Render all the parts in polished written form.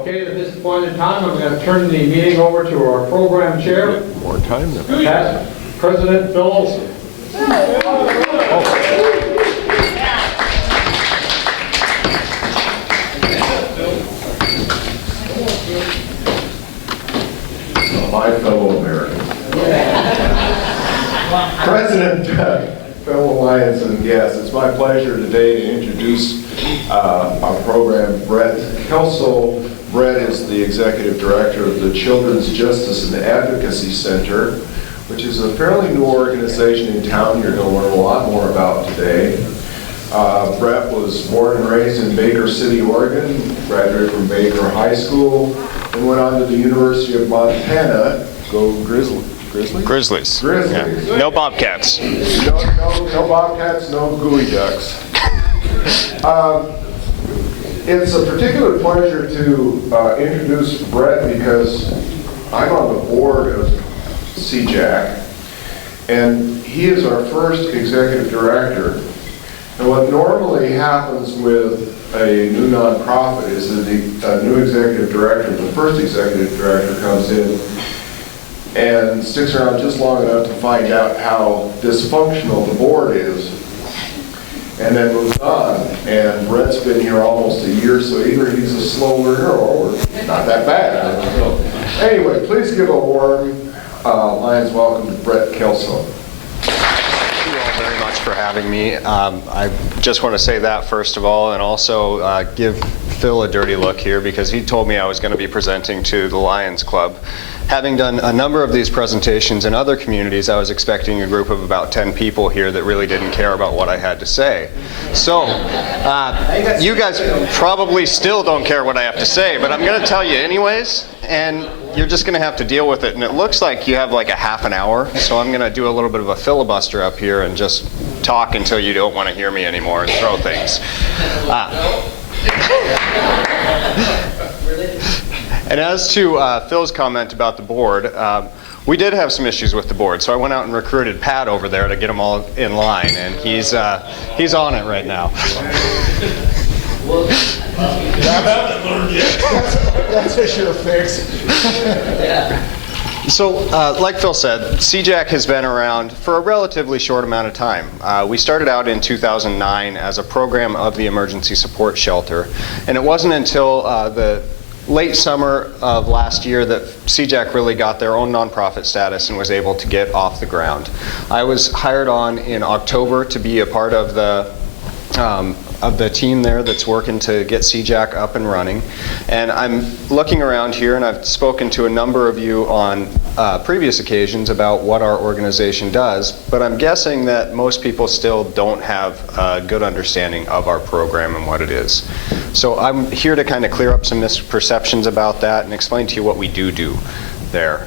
Okay, at this point in time, I'm going to turn the meeting over to our program chair, More time than past President Phil Olson. my fellow Americans. President, fellow Lions and guests, it's my pleasure today to introduce our program, Brett Kelso. Brett is the Executive Director of the Children's Justice and Advocacy Center, which is a fairly new organization in town you're going to learn a lot more about today. Brett was born and raised in Baker City, Oregon, graduated from Baker High School, and went on to the University of Montana. Go Grizzlies. Grizzlies. Yeah. No Bobcats. No Bobcats, no gooey ducks. It's a particular pleasure to introduce Brett because I'm on the board of CJAC, and he is our first executive director. And what normally happens with a new nonprofit is that the new executive director, the first executive director, comes in and sticks around just long enough to find out how dysfunctional the board is, and then moves on. And Brett's been here almost a year, so either he's a slow learner or not that bad. I don't know. Anyway, please give a warm Lions welcome to Brett Kelso. Thank you all very much for having me. I just want to say that first of all, and also give Phil a dirty look here because he told me I was going to be presenting to the Lions Club. Having done a number of these presentations in other communities, I was expecting a group of about 10 people here that really didn't care about what I had to say. So, you guys probably still don't care what I have to say, but I'm going to tell you anyways, and you're just going to have to deal with it. And it looks like you have like a half an hour, so I'm going to do a little bit of a filibuster up here and just talk until you don't want to hear me anymore and throw things. And as to Phil's comment about the board, we did have some issues with the board, so I went out and recruited Pat over there to get them all in line, and he's on it right now. I haven't learned yet. That's a sure fix. So, like Phil said, CJAC has been around for a relatively short amount of time. We started out in 2009 as a program of the Emergency Support Shelter, and it wasn't until the late summer of last year that CJAC really got their own nonprofit status and was able to get off the ground. I was hired on in October to be a part of the team there that's working to get CJAC up and running. And I'm looking around here, and I've spoken to a number of you on previous occasions about what our organization does, but I'm guessing that most people still don't have a good understanding of our program and what it is. So I'm here to kind of clear up some misperceptions about that and explain to you what we do there.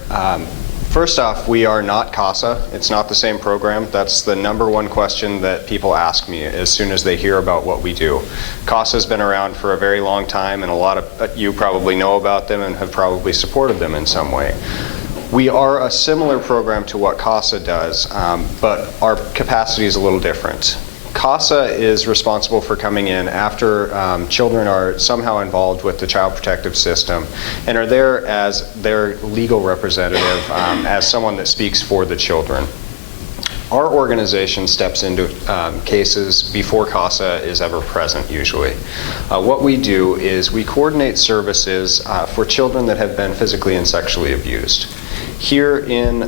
First off, we are not CASA. It's not the same program. That's the number one question that people ask me as soon as they hear about what we do. CASA's been around for a very long time, and a lot of you probably know about them and have probably supported them in some way. We are a similar program to what CASA does, but our capacity is a little different. CASA is responsible for coming in after children are somehow involved with the child protective system and are there as their legal representative, as someone that speaks for the children. Our organization steps into cases before CASA is ever present, usually. What we do is we coordinate services for children that have been physically and sexually abused. Here in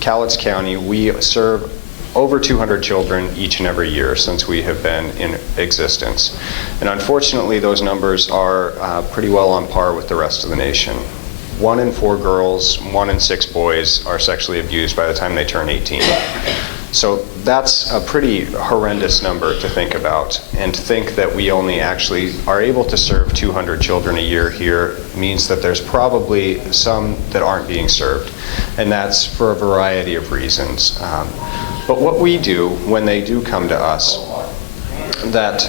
Cowlitz County, we serve over 200 children each and every year since we have been in existence. And unfortunately, those numbers are pretty well on par with the rest of the nation. 1 in 4 girls, 1 in 6 boys are sexually abused by the time they turn 18. So that's a pretty horrendous number to think about. And to think that we only actually are able to serve 200 children a year here means that there's probably some that aren't being served. And that's for a variety of reasons. But what we do when they do come to us, that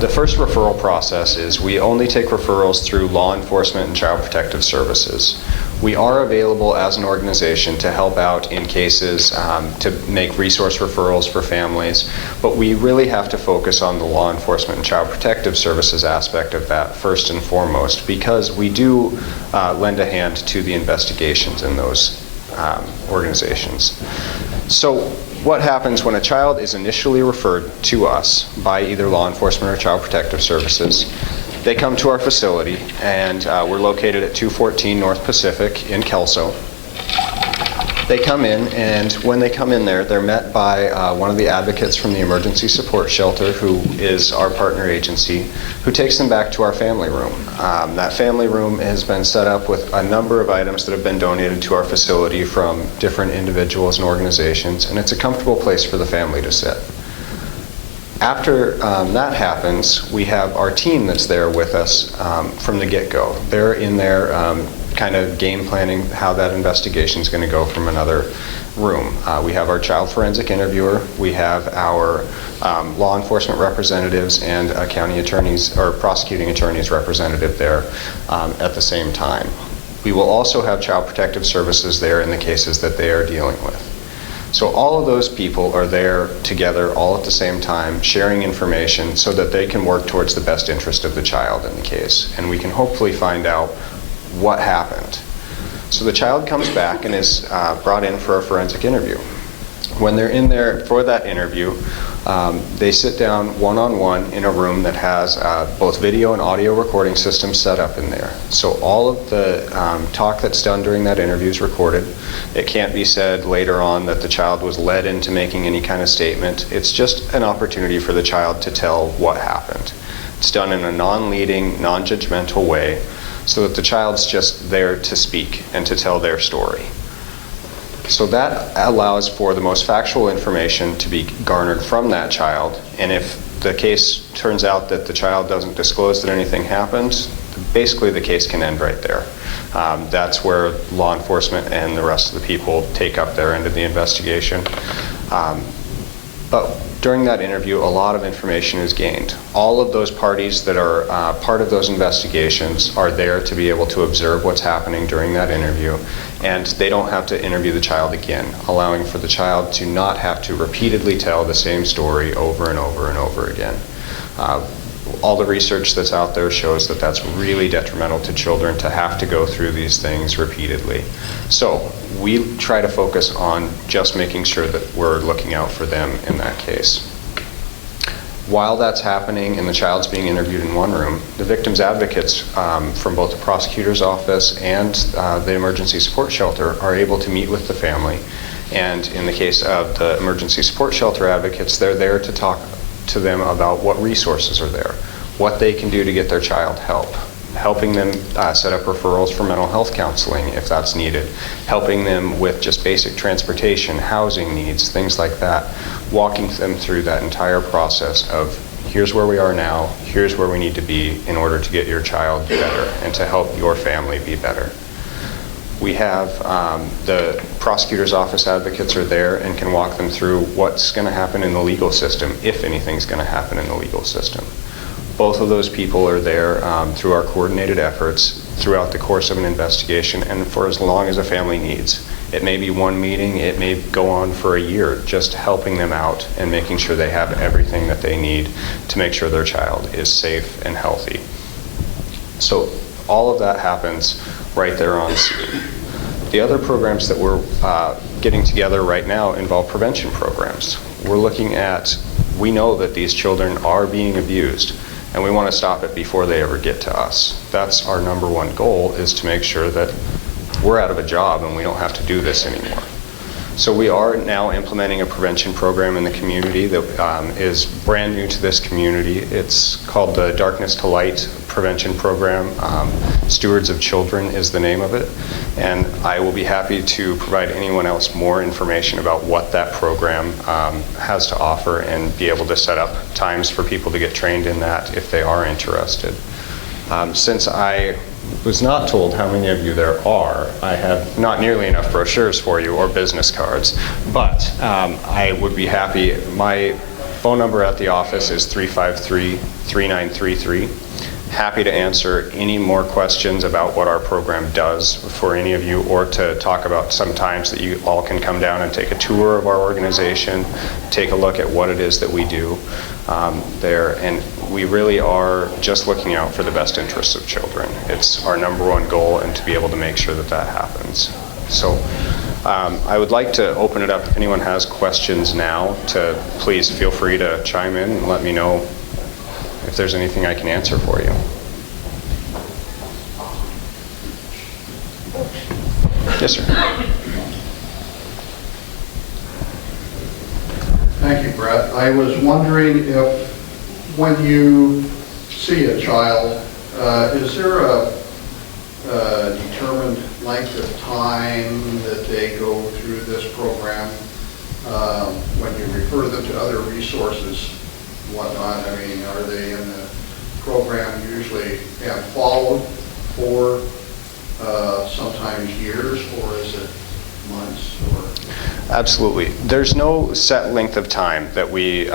the first referral process is we only take referrals through law enforcement and child protective services. We are available as an organization to help out in cases, to make resource referrals for families, but we really have to focus on the law enforcement and child protective services aspect of that first and foremost, because we do lend a hand to the investigations in those organizations. So what happens when a child is initially referred to us by either law enforcement or child protective services? They come to our facility, and we're located at 214 North Pacific in Kelso. They come in, and when they come in there, they're met by one of the advocates from the emergency support shelter, who is our partner agency, who takes them back to our family room. That family room has been set up with a number of items that have been donated to our facility from different individuals and organizations, and it's a comfortable place for the family to sit. After that happens, we have our team that's there with us from the get-go. They're in there kind of game planning how that investigation is going to go from another room. We have our child forensic interviewer, we have our law enforcement representatives and a county attorney's or prosecuting attorney's representative there at the same time. We will also have child protective services there in the cases that they are dealing with. So all of those people are there together all at the same time, sharing information so that they can work towards the best interest of the child in the case. And we can hopefully find out what happened. So the child comes back and is brought in for a forensic interview. When they're in there for that interview, they sit down one-on-one in a room that has both video and audio recording systems set up in there. So all of the talk that's done during that interview is recorded. It can't be said later on that the child was led into making any kind of statement. It's just an opportunity for the child to tell what happened. It's done in a non-leading, non-judgmental way so that the child's just there to speak and to tell their story. So that allows for the most factual information to be garnered from that child, and if the case turns out that the child doesn't disclose that anything happened, basically the case can end right there. That's where law enforcement and the rest of the people take up their end of the investigation. But during that interview, a lot of information is gained. All of those parties that are part of those investigations are there to be able to observe what's happening during that interview, and they don't have to interview the child again, allowing for the child to not have to repeatedly tell the same story over and over and over again. All the research that's out there shows that that's really detrimental to children to have to go through these things repeatedly. So we try to focus on just making sure that we're looking out for them in that case. While that's happening and the child's being interviewed in one room, the victim's advocates from both the prosecutor's office and the emergency support shelter are able to meet with the family. And in the case of the emergency support shelter advocates, they're there to talk to them about what resources are there, what they can do to get their child help, helping them set up referrals for mental health counseling if that's needed, helping them with just basic transportation, housing needs, things like that, walking them through that entire process of here's where we are now, here's where we need to be in order to get your child better and to help your family be better. We have the prosecutor's office advocates are there and can walk them through what's going to happen in the legal system, if anything's going to happen in the legal system. Both of those people are there through our coordinated efforts throughout the course of an investigation and for as long as a family needs. It may be one meeting, it may go on for a year, just helping them out and making sure they have everything that they need to make sure their child is safe and healthy. So all of that happens right there on scene. The other programs that we're getting together right now involve prevention programs. We're looking at, we know that these children are being abused, and we want to stop it before they ever get to us. That's our number one goal, is to make sure that we're out of a job and we don't have to do this anymore. So we are now implementing a prevention program in the community that is brand new to this community. It's called the Darkness to Light Prevention Program. Stewards of Children is the name of it. And I will be happy to provide anyone else more information about what that program has to offer and be able to set up times for people to get trained in that if they are interested. Since I was not told how many of you there are, I have not nearly enough brochures for you or business cards, but I would be happy. My phone number at the office is 353-3933. happy to answer any more questions about what our program does for any of you, or to talk about some times that you all can come down and take a tour of our organization, take a look at what it is that we do there. And we really are just looking out for the best interests of children. It's our #1 goal, and to be able to make sure that that happens. So I would like to open it up. If anyone has questions now, to please feel free to chime in and let me know if there's anything I can answer for you. Yes, sir. Thank you, Brett. I was wondering if, when you see a child, is there a determined length of time that they go through this program? When you refer them to other resources, whatnot, I mean, are they in the program usually and followed for sometimes years, or is it months? Or Absolutely. There's no set length of time that we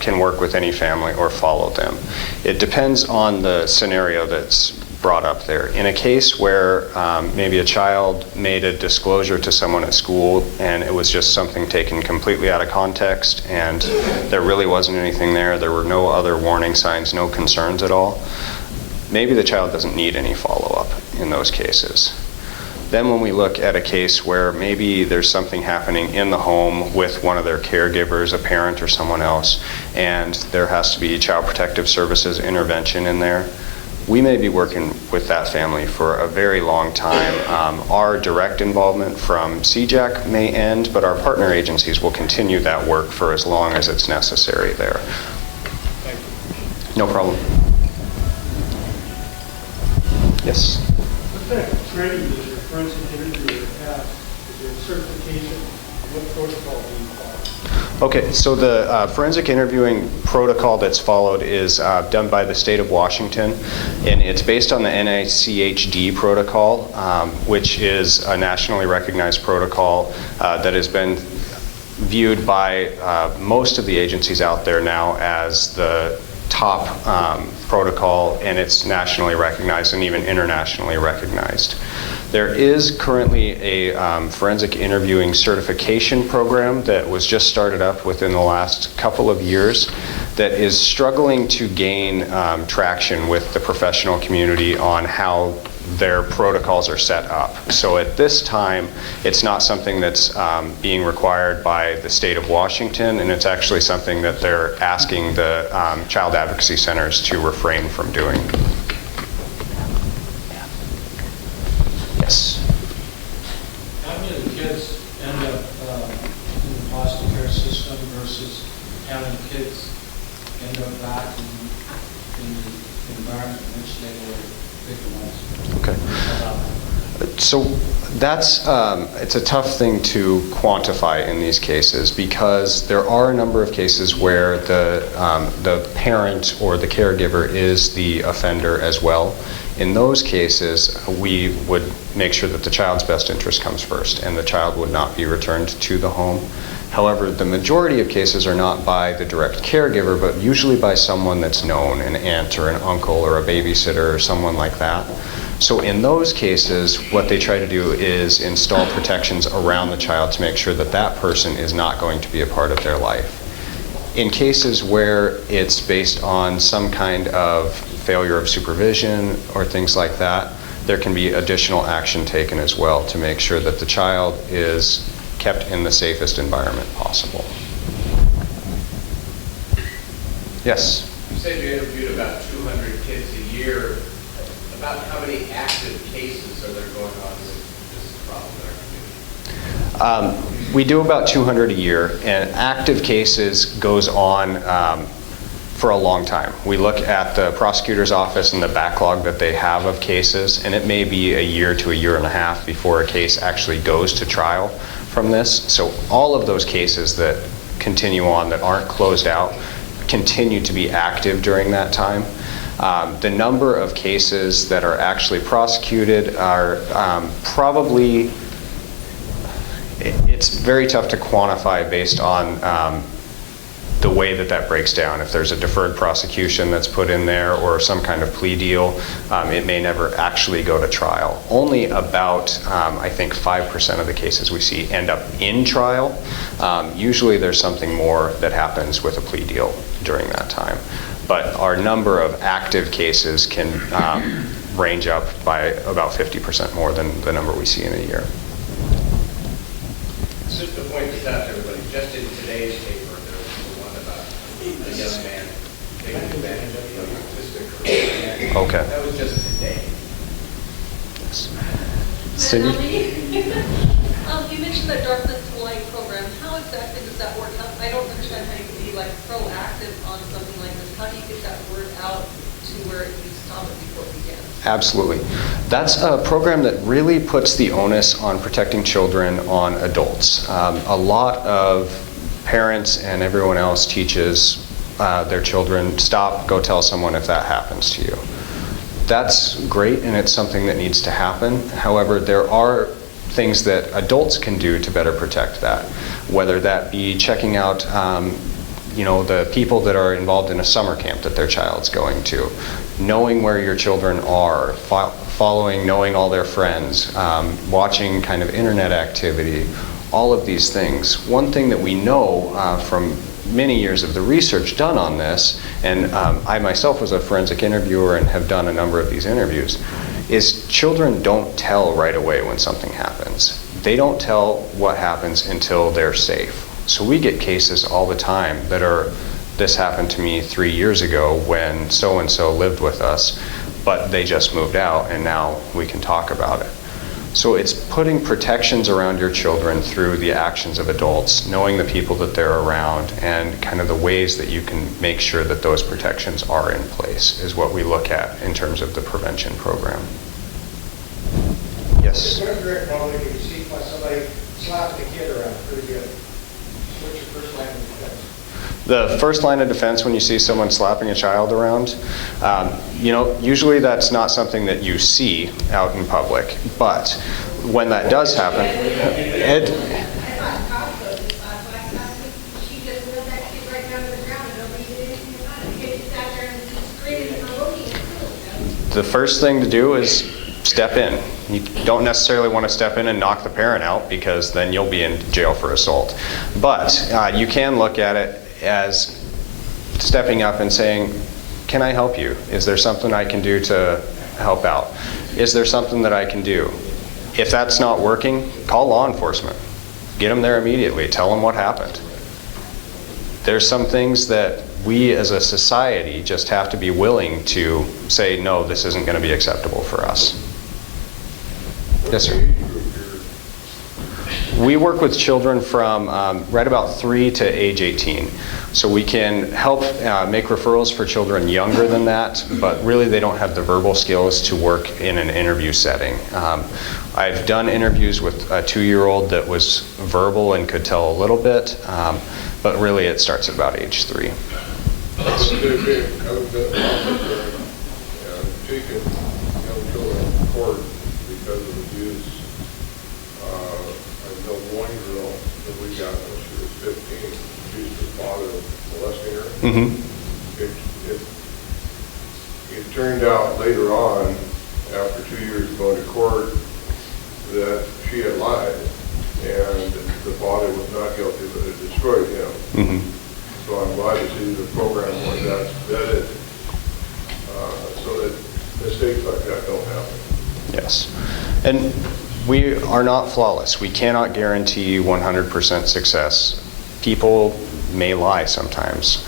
can work with any family or follow them. It depends on the scenario that's brought up there. In a case where maybe a child made a disclosure to someone at school and it was just something taken completely out of context and there really wasn't anything there, there were no other warning signs, no concerns at all, maybe the child doesn't need any follow-up in those cases. Then when we look at a case where maybe there's something happening in the home with one of their caregivers, a parent or someone else, and there has to be Child Protective Services intervention in there, we may be working with that family for a very long time. Our direct involvement from CJAC may end, but our partner agencies will continue that work for as long as it's necessary there. Thank No you. problem. Yes? What type of training does your forensic interviewer have? Is there certification? What protocol do you follow? Okay, so the forensic interviewing protocol that's followed is done by the state of Washington, and it's based on the NICHD protocol, which is a nationally recognized protocol that has been viewed by most of the agencies out there now as the top protocol, and it's nationally recognized and even internationally recognized. There is currently a forensic interviewing certification program that was just started up within the last couple of years that is struggling to gain traction with the professional community on how their protocols are set up. So at this time, it's not something that's being required by the state of Washington, and it's actually something that they're asking the child advocacy centers to refrain from doing. Yes. How many of the kids end up in the foster care system versus having kids end up back in the environment in which they were victimized? Okay. So that's, it's a tough thing to quantify in these cases, because there are a number of cases where the parent or the caregiver is the offender as well. In those cases, we would make sure that the child's best interest comes first and the child would not be returned to the home. However, the majority of cases are not by the direct caregiver, but usually by someone that's known, an aunt or an uncle or a babysitter or someone like that. So in those cases, what they try to do is install protections around the child to make sure that that person is not going to be a part of their life. In cases where it's based on some kind of failure of supervision or things like that, there can be additional action taken as well to make sure that the child is kept in the safest environment possible. Yes? You said you interviewed about 200 kids a year. About how many active cases are there going on with this problem in our community? We do about 200 a year, and active cases goes on for a long time. We look at the prosecutor's office and the backlog that they have of cases, and it may be a year to a year and a half before a case actually goes to trial from this. So all of those cases that continue on that aren't closed out continue to be active during that time. The number of cases that are actually prosecuted are probably, it's very tough to quantify based on the way that that breaks down. If there's a deferred prosecution that's put in there or some kind of plea deal, it may never actually go to trial. Only about, I think, 5% of the cases we see end up in trial. Usually there's something more that happens with a plea deal during that time. But our number of active cases can range up by about 50% more than the number we see in a year. Just to point this out to everybody, just in today's paper, there was the one about a young man taking advantage of a young autistic girl. Okay. That was just today. Cindy? You mentioned the Darkness to Light program. How exactly does that work? I don't understand how you can be like proactive on something like this. How do you get that word out to where you stop it before it begins? Absolutely. That's a program that really puts the onus on protecting children on adults. A lot of parents and everyone else teaches their children, stop, go tell someone if that happens to you. That's great, and it's something that needs to happen. However, there are things that adults can do to better protect that, whether that be checking out the people that are involved in a summer camp that their child's going to, knowing where your children are, following, knowing all their friends, watching kind of internet activity, all of these things. One thing that we know from many years of the research done on this, and I myself was a forensic interviewer and have done a number of these interviews, is children don't tell right away when something happens. They don't tell what happens until they're safe. So we get cases all the time that are, this happened to me 3 years ago when so-and-so lived with us, but they just moved out and now we can talk about it. So it's putting protections around your children through the actions of adults, knowing the people that they're around, and kind of the ways that you can make sure that those protections are in place is what we look at in terms of the prevention program. Yes? Probably you see somebody slapping a kid around pretty good. What's your first line of defense? The first line of defense when you see someone slapping a child around, usually that's not something that you see out in public, but when that does happen, the first thing to do is step in. You don't necessarily want to step in and knock the parent out because then you'll be in jail for assault. But you can look at it as stepping up and saying, can I help you? Is there something I can do to help out? Is there something that I can do? If that's not working, call law enforcement. Get them there immediately. Tell them what happened. There's some things that we as a society just have to be willing to say, no, this isn't going to be acceptable for us. Yes, sir. We work with children from right about 3 to age 18. So we can help make referrals for children younger than that, but really they don't have the verbal skills to work in an interview setting. I've done interviews with a 2-year-old that was verbal and could tell a little bit, but really it starts at about age 3. Taking young children to court because of abuse. I know one girl that we got when she was 15, accused her father of molesting her. Mm-hmm. It turned out later on, after 2 years of going to court, that she had lied, and the father was not guilty, but it destroyed him. Mm-hmm. So I'm glad to see the program where that's vetted, so that mistakes like that don't happen. Yes. And we are not flawless. We cannot guarantee 100% success. People may lie sometimes.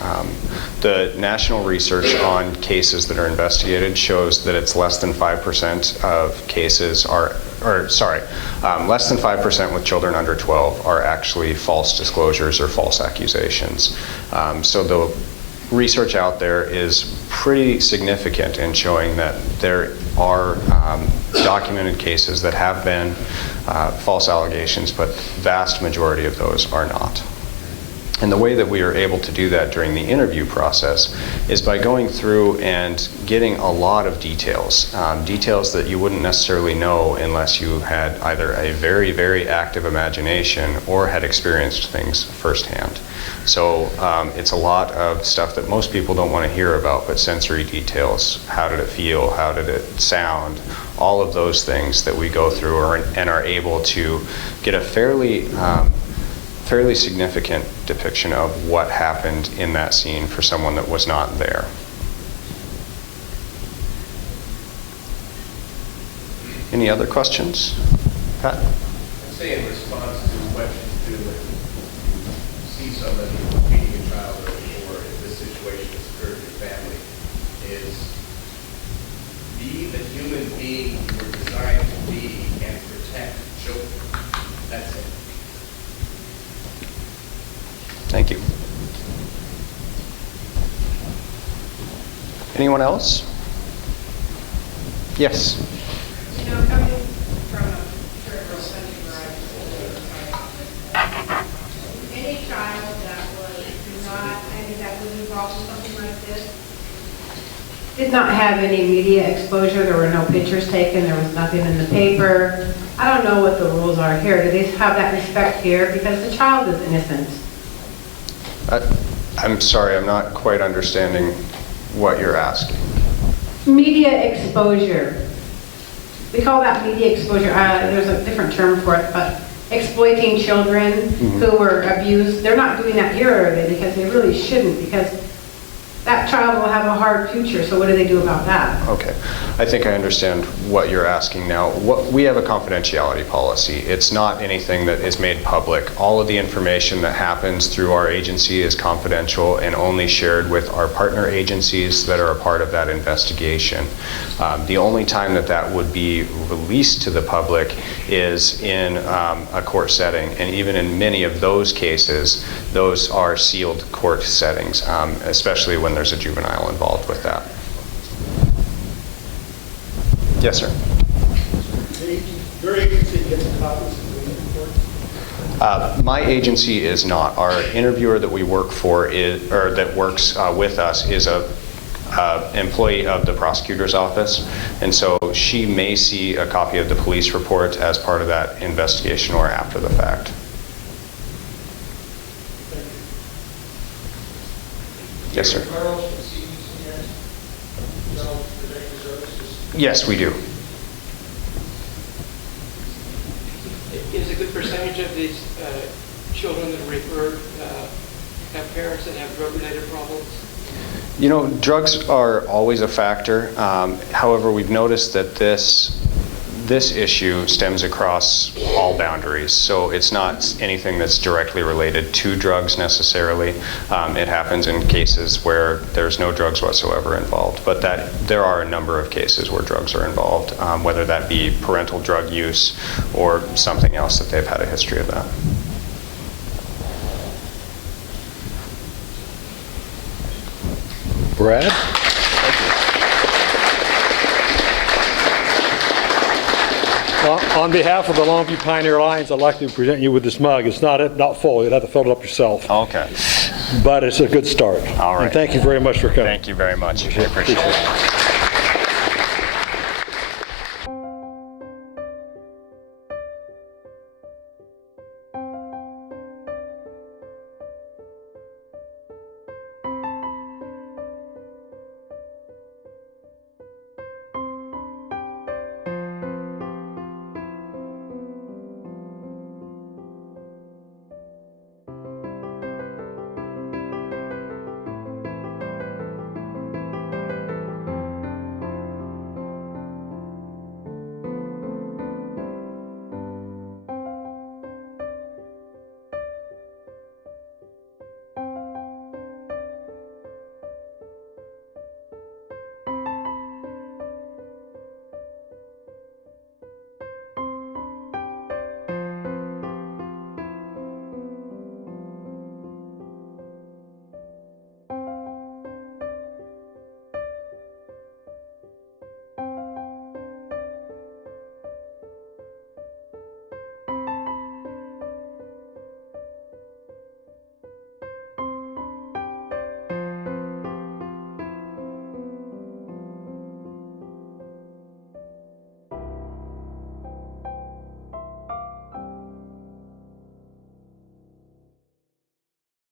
The national research on cases that are investigated shows that it's less than 5% of cases less than 5% with children under 12 are actually false disclosures or false accusations. So the research out there is pretty significant in showing that there are documented cases that have been false allegations, but the vast majority of those are not. And the way that we are able to do that during the interview process is by going through and getting a lot of details, details that you wouldn't necessarily know unless you had either a very, very active imagination or had experienced things firsthand. So it's a lot of stuff that most people don't want to hear about, but sensory details. How did it feel? How did it sound? All of those things that we go through and are able to get a fairly significant depiction of what happened in that scene for someone that was not there. Any other questions? Pat? I'd say in response to what you do when you see somebody beating a child or if this situation has occurred in your family is be the human being you were designed to be and protect children. That's it. Thank you. Anyone else? Yes. You know, coming from a third world country where I was any child that was not, that was involved in something like this, did not have any media exposure. There were no pictures taken. There was nothing in the paper. I don't know what the rules are here. Do they have that respect here? Because the child is innocent. I'm sorry, I'm not quite understanding what you're asking. Media exposure. We call that media exposure. There's a different term for it, but exploiting children who were abused. They're not doing that here, are they? Because they really shouldn't, because that child will have a hard future. So what do they do about that? Okay. I think I understand what you're asking now. We have a confidentiality policy. It's not anything that is made public. All of the information that happens through our agency is confidential and only shared with our partner agencies that are a part of that investigation. The only time that that would be released to the public is in a court setting, and even in many of those cases, those are sealed court settings, especially when there's a juvenile involved with that. Yes, sir. Your agency gets copies of the report? My agency is not. Our interviewer that we work for is, or that works with us, is a employee of the prosecutor's office, and so she may see a copy of the police report as part of that investigation or after the fact. Yes, sir. Yes, we do. Is a good percentage of these children that are referred have parents that have drug-related problems? You know, drugs are always a factor. However, we've noticed that this issue stems across all boundaries. So it's not anything that's directly related to drugs necessarily. It happens in cases where there's no drugs whatsoever involved. But there are a number of cases where drugs are involved, whether that be parental drug use or something else that they've had a history of that. Brad? On behalf of the Longview Pioneer Alliance, I'd like to present you with this mug. It's not full. You'd have to fill it up yourself. Okay. But it's a good start. All right. And thank you very much for coming. Thank you very much. I appreciate it.